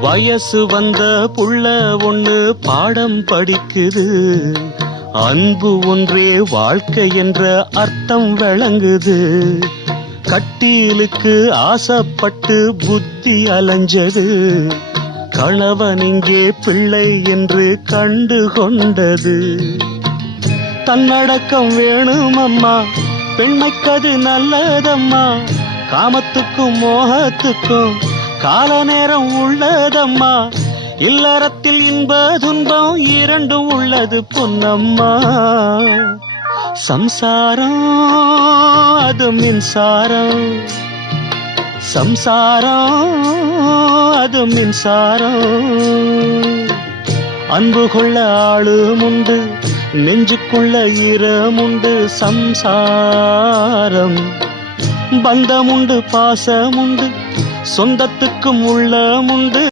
வயசு வந்த புள்ள ஒண்ணு பாடம் படிக்குது. அன்பு ஒன்றே வாழ்க்கை என்ற அர்த்தம் விளங்குது. கட்டிலுக்கு ஆசைப்பட்டு புத்தி அலைஞ்சது. கணவன் இங்கே பிள்ளை என்று கண்டு கொண்டது. தன்னடக்கம் வேணும் அம்மா, பெண்மைக்கது நல்லதம்மா. காமத்துக்கும் மோகத்துக்கும் கால நேரம் உள்ளதம்மா. இல்லறத்தில் இன்ப துன்பம் இரண்டும் உள்ளது பொன்னம்மா. சம்சாரம் அது மின்சாரம், சம்சாரம் அது மின்சாரம். அன்பு கொள்ள ஆளும் உண்டு, நெஞ்சுக்குள்ள ஈரமுண்டு. சம்சாரம் பந்தமுண்டு, பாசமுண்டு, சொந்தத்துக்கும் உள்ளமுண்டு.